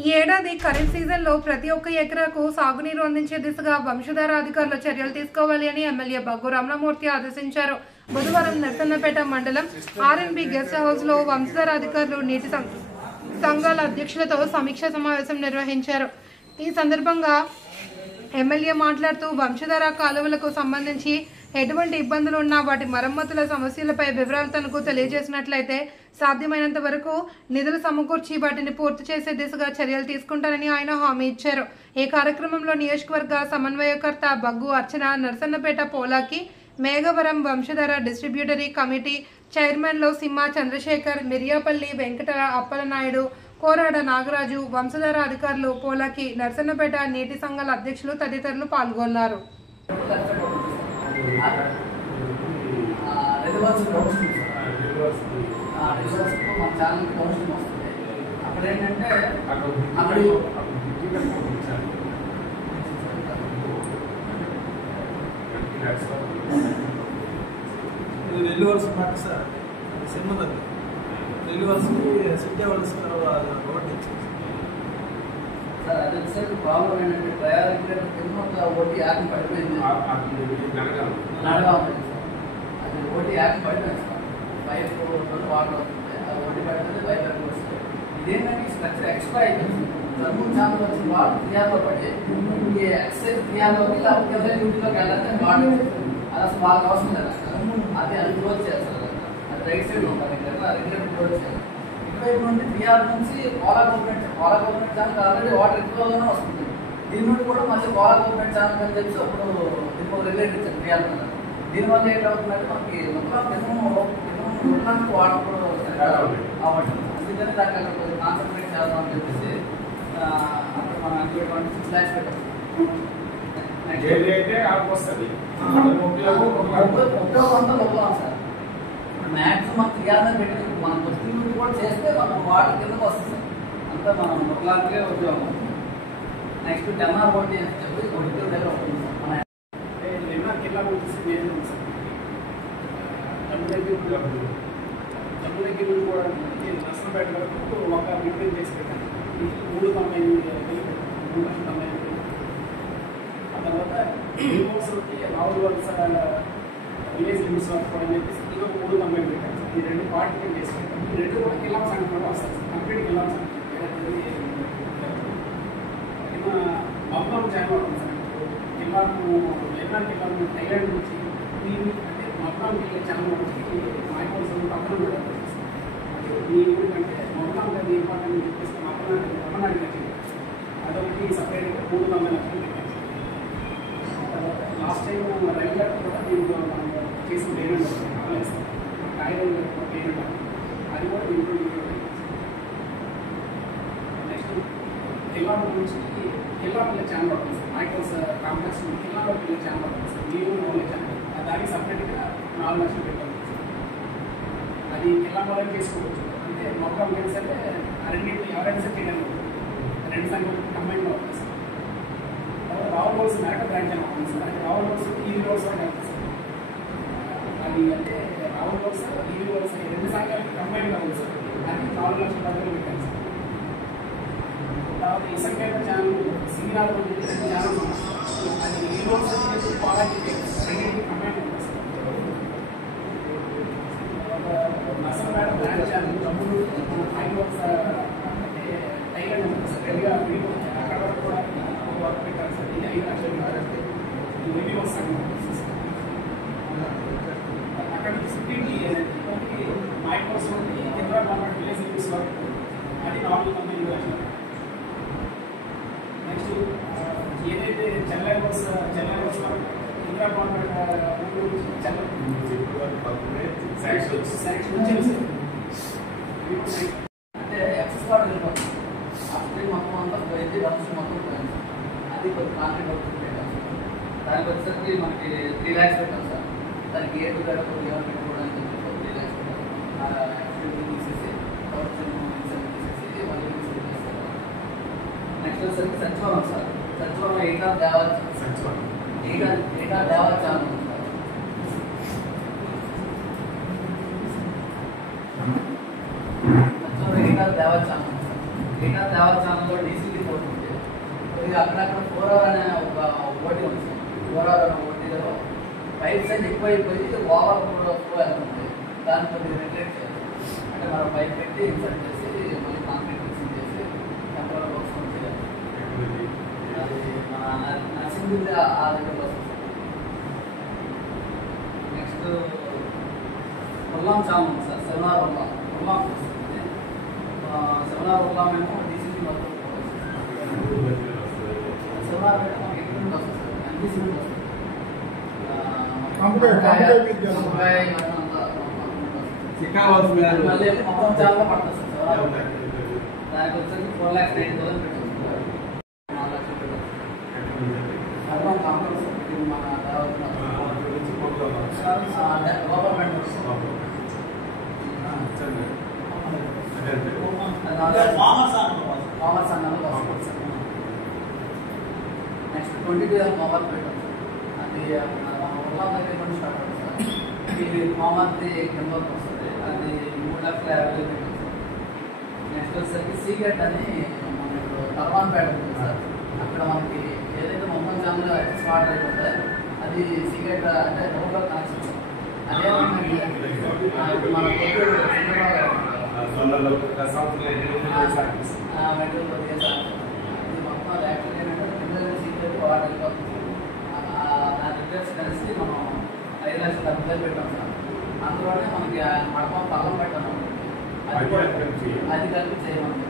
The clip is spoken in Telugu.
ఈ ఏడాది ఖరీఫ్ సీజన్లో ప్రతి ఒక్క ఎకరాకు సాగునీరు అందించే దిశగా వంశధార అధికారులు చర్యలు తీసుకోవాలి అని ఎమ్మెల్యే బగ్గు రమణమూర్తి ఆదేశించారు. బుధవారం నర్సన్నపేట మండలం ఆర్ఎన్బి గెస్ట్ హౌస్లో వంశధార అధికారులు నీటి సంఘాల అధ్యక్షులతో సమీక్షా సమావేశం నిర్వహించారు. ఈ సందర్భంగా ఎమ్మెల్యే మాట్లాడుతూ వంశధార కాలువలకు సంబంధించి ఎటువంటి ఇబ్బందులు ఉన్నా వాటి మరమ్మతుల సమస్యలపై వివరాలు తనకు తెలియజేసినట్లయితే సాధ్యమైనంత వరకు నిధులు సమకూర్చి వాటిని పూర్తి చేసే దిశగా చర్యలు తీసుకుంటారని ఆయన హామీ ఇచ్చారు. ఈ కార్యక్రమంలో నియోజకవర్గ సమన్వయకర్త బగ్గు అర్చన, నర్సన్నపేట పోలాకి, మేఘవరం వంశధార డిస్ట్రిబ్యూటరీ కమిటీ చైర్మన్లు సింహ చంద్రశేఖర్, మిరియాపల్లి వెంకట అప్పలనాయుడు, కోరాడ నాగరాజు, వంశధార అధికారులు, పోలాకి, నర్సన్నపేట నీటి సంఘాల అధ్యక్షులు తదితరులు పాల్గొన్నారు. రెల్లివర్స్ మాట సార్ సినిమా రెల్లివర్స్కి సిటీ వర్స్ రోడ్ ఇచ్చింది సార్. అదే సార్ ప్రాబ్లం ఏంటంటే ప్రయారిటీ ఓటీ యాప్ పడిపోయింది, నడగా ఉంటుంది సార్. అది ఓటీ యాప్ పడిపోయింది సార్. 5 వాటర్ అవుతుంది, అది ఓటీ పడిపోతే 5 వస్తుంది. ఇదేంటంటే ఈ స్ట్రక్చర్ ఎక్స్ట్రా అయిపోయింది. జర్మన్ ఛానల్ వచ్చిన వాటర్ 3 పడి ఈ ఎక్సైజ్ 3లోకి లేకపోతే డ్యూటీలోకి వెళ్ళాలని వాటర్ అది అసలు వాళ్ళకి అవసరం లేదు. అది క్లోజ్ చేస్తారు. అది రైట్ సైడ్ ఉంటుంది కదా, అది క్లోజ్ చేయాలి. ఇటువైపు నుండి బీఆర్ నుంచి కోలా గవర్నమెంట్ ఛానల్ ఆల్రెడీ వాటర్ ఎక్కువగానే వస్తుంది. దీని నుండి కూడా మళ్ళీ కోలా గవర్నమెంట్ ఛానల్ అని చెప్పి అప్పుడు దీనికి రిలేట్ ఇచ్చారు బీఆర్ మీద. దీనివల్ల ఏంటవుతుందంటే మనకి మొత్తం వాటర్ కూడా అవ్వట్లేదు. అందుకని దానికి అక్కడ కొంచెం కాన్సన్ట్రేట్ చేద్దామని చెప్పేసి అక్కడ మనం 6 lakhs పెట్టాం. సార్ మ్యాక్సిమం 3 పెట్టి మనం వస్తువులు కూడా చేస్తే మనం వాటర్ కిందకు వస్తుంది సార్. అంతా మనం 1 lakh ఉద్యోగం. నెక్స్ట్ 10 ఓటీ అని చెప్పి ఉద్యోగ దగ్గర ఉంటుంది సార్. జమ్ము దగ్గర కూడా నష్టపేట వరకు ఒక రిపేర్ చేసి పెట్టాను. 3,90,000 ఆ తర్వాత రిమోట్స్కి రావుల వలస విలేజ్ లిమిట్స్ వరకు కూడా చెప్పేసి ఇది ఒక 3,90,000 పెట్టాను. ఈ 2 పార్టీలు చేసి పెట్టాను. ఈ 2 కూడా కిల్లా సంఖ్య కూడా వస్తాయి సార్. కంప్లీట్ కిల్లా సంఖ్య మబ్బం ఛానల్ ఉంటుంది సార్. కిల్లాకు కిల్లాకు థైలాండ్ నుంచి అంటే మబ్బం కిల్లా ఛానల్ వచ్చి మైకోసం పక్కన పెట్టాలి. అంటే మొత్తం అది ఇంపార్టెంట్ చెప్పేసి అమ్మనాడు కట్టింది. అదొకటి సపరేట్గా 3,90,000 లక్షలు పెట్టాను. లాస్ట్ టైం రైల్వేట్ కూడా దీంట్లో మనం చేసిన పేమెంట్ అవ్వలేదు. కాయలు పేమెంట్ అది కూడా దీంట్లో నెక్స్ట్ కిల్లాపల్లి నుంచి కిల్లాపల్లి ఛానల్ అవుతుంది సార్. మైకోస్ కాంప్లెక్స్ కిల్లాపల్లి ఛానల్ అవుతుంది సార్. మీరు ఓన్లీ ఛానల్ దానికి సపరేట్గా 4 లక్షలు పెట్టాలి. అది కిల్లాపల్లి చేసుకోవచ్చు. అంటే మొత్తం ఏంటంటే రెండింటి ఎవరైనా సార్ చేయడం 2 సంఖ్యలు కంబైన్లో అవుతుంది సార్. రావుల రోడ్స్ మేక బ్రాంచ్ అని అవుతుంది సార్. అంటే రావుల రోడ్స్ ఈవీ రోడ్స్ అని అవుతుంది సార్. అది అంటే రావుల రోడ్స్ ఈవీ రోడ్స్ 2 సంఖ్యలు కంబైన్గా ఉంది సార్. దానికి 4 లక్షల డబ్బులు పెట్టాను సార్. తర్వాత ఈ సంఖ్యల ఛానల్ సింగినాలు ఛానల్ అది ఈ రోడ్స్ క్వాలిటీ రెండింటికి కంబైన్ ఉంటుంది సార్. నర్సన్నపేట బ్రాంచ్ ఛానల్ జమ్ములు 5 రోడ్స్ అంటే థైలాండ్ ఉంటుంది సార్. రెడీగా విడిపోతుంది. అక్కడ వరకు కూడా వర్క్ పెట్టారు సార్. ఇది 5 లక్షలు రెడీ వస్తాను. అక్కడ సిటీకి మైక్రోస్ నుండి హైదరాబాద్ విలేజ్ లిమిట్స్ వరకు అది 4,90,000 లక్షలు. నెక్స్ట్ ఏదైతే చెన్నై బస్ వరకు హైదరాబాద్ అంటే ఎక్సెస్ వాటర్ వెళ్ళిపోతుంది. అప్పుడు మొత్తం అంతా పోయింది, వర్షం మొత్తం పోయింది. అది కొంచెం కాంట్రాక్ట్ అవుతుంది పెట్టాం సార్. దానికి వచ్చేసరికి మనకి 3 lakhs పెట్టాం సార్. దానికి ఏ టు గడప ఎవరు పెట్టుకోవడానికి 3 lakhs పెట్టాం. తీసేసి తీసేసి మళ్ళీ చేస్తారు. నెక్స్ట్ వచ్చేసరికి సచివాలయం సార్. సచివాలయం ఏటా దేవాలి ఏటా దేవాలి ఛానల్ ఉంది సార్. సచివాలయం ఏటా దేవాలి ఛానల్ ఉంది సార్. ఏటా ట్రావెల్ ఛానల్లో డీసీకి పోతుంది. కొద్దిగా అక్కడక్కడ 4 అవర్ అనే ఒక ఓటీ ఉంది సార్. 4 అవర్ అనే ఓటీలో పైప్ సైజ్ ఎక్కువైపోయి ఓవర్ ఫ్లో వెళ్తుంది. దాన్ని కొద్దిగా రెగ్యులేట్ చేయాలి. అంటే మనం పైప్ పెట్టి ఇన్సర్ట్ చేసి మళ్ళీ కాంక్రీట్ మిక్సింగ్ చేసి టెంపరీ వర్క్స్ చేయాలి. అది మన నర్సింగ్ ఆ దగ్గర వస్తుంది. నెక్స్ట్ ఉల్లాం ఛానల్ ఉంది సార్. సెమినార్ ఉల్లాం వస్తుంది. సెమినార్ ఉల్లాం ఏమో డీసీపీ మొత్తం సెమినార్ అంటే మనకి ఎక్విప్మెంట్ వస్తుంది సార్. ఎంపీసీ వస్తుంది. మళ్ళీ మొత్తం చాలా పడుతుంది సార్. దానికి వచ్చేసి 4,90,000 పెట్టారు. 4 లక్షలు పెట్టారు. అర్థం కాంప్లెక్స్ మన గవర్నమెంట్ కామర్స్ అన్నారు. నెక్స్ట్ 22 కామర్స్ పెట్టాం సార్. అది ఉల్లా దగ్గర నుంచి స్టార్ట్ అవుతుంది సార్. ఇది కామర్స్ది కింద వరకు వస్తుంది. అది 3,50,000 పెట్టాం సార్. నెక్స్ట్ వచ్చేసరికి సీగెట్ అని మన ఇప్పుడు తర్వాన్పేట ఉంది సార్. అక్కడ మనకి ఏదైతే మొత్తం ఛానల్ స్మార్ట్ అయిపోతే అది సీగెట్ అంటే రోడ్లో కనెక్షన్ సార్. అదే మన మెటీరియల్ చేశారు. ఇది మొత్తం యాక్చువల్ ఏంటంటే పిల్లలు సీగెట్ వాటర్ వెళ్ళిపోతుంది. దాని రిపేర్స్ కలిసి మనం 5,70,000 పెట్టాం సార్. అందులోనే మనకి మడపం పల్లం పెట్టాను. అది కలిపి చేయమని